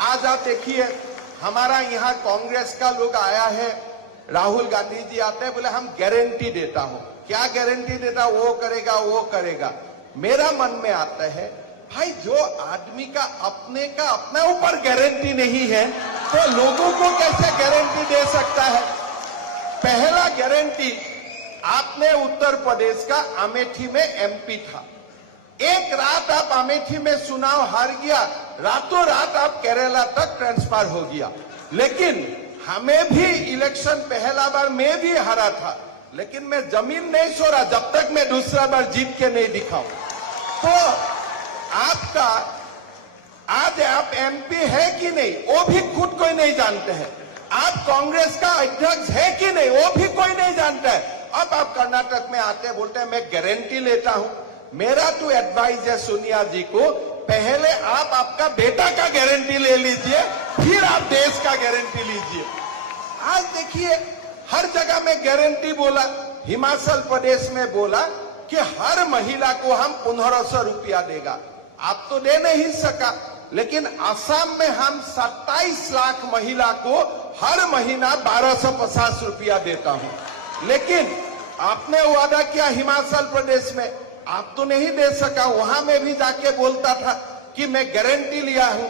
आज आप देखिए, हमारा यहाँ कांग्रेस का लोग आया है, राहुल गांधी जी आते हैं, बोले हम गारंटी देता हूं। क्या गारंटी देता? वो करेगा वो करेगा। मेरा मन में आता है, भाई जो आदमी का अपने ऊपर गारंटी नहीं है तो लोगों को कैसे गारंटी दे सकता है? पहला गारंटी, आपने उत्तर प्रदेश का अमेठी में एमपी था, एक रात आप अमेठी में चुनाव हार गया, रातों रात आप केरला तक ट्रांसफर हो गया। लेकिन हमें भी इलेक्शन पहला बार मैं भी हारा था, लेकिन मैं जमीन नहीं छोड़ा जब तक मैं दूसरा बार जीत के नहीं दिखाऊं। तो आपका आज आप एमपी है कि नहीं वो भी खुद कोई नहीं जानते हैं। आप कांग्रेस का अध्यक्ष है कि नहीं वो भी कोई नहीं जानता है। अब आप कर्नाटक में आते बोलते हैं मैं गारंटी लेता हूं। मेरा तो एडवाइस है सोनिया जी को, पहले आप आपका बेटा का गारंटी ले लीजिए, फिर आप देश का गारंटी लीजिए। आज देखिए हर जगह में गारंटी बोला। हिमाचल प्रदेश में बोला कि हर महिला को हम 1500 रुपया देगा। आप तो दे नहीं सका, लेकिन असम में हम 27 लाख महिला को हर महीना 1250 रुपया देता हूं। लेकिन आपने वादा किया हिमाचल प्रदेश में, आप तो नहीं दे सका। वहां में भी जाके बोलता था कि मैं गारंटी लिया हूं।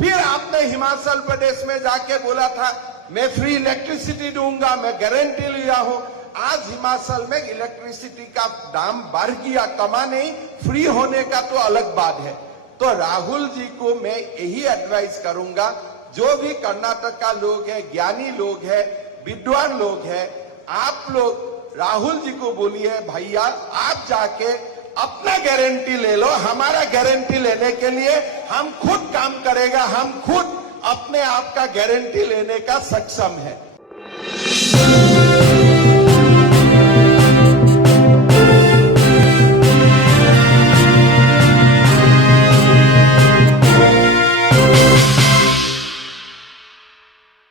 फिर आपने हिमाचल प्रदेश में जाके बोला था मैं फ्री इलेक्ट्रिसिटी दूंगा, मैं गारंटी लिया हूं। आज हिमाचल में इलेक्ट्रिसिटी का दाम बढ़ गया, कमा नहीं, फ्री होने का तो अलग बात है। तो राहुल जी को मैं यही एडवाइस करूंगा, जो भी कर्नाटक का लोग है, ज्ञानी लोग है, विद्वान लोग है, आप लोग राहुल जी को बोलिए भैया आप जाके अपना गारंटी ले लो। हमारा गारंटी लेने के लिए हम खुद काम करेगा, हम खुद अपने आप का गारंटी लेने का सक्षम है।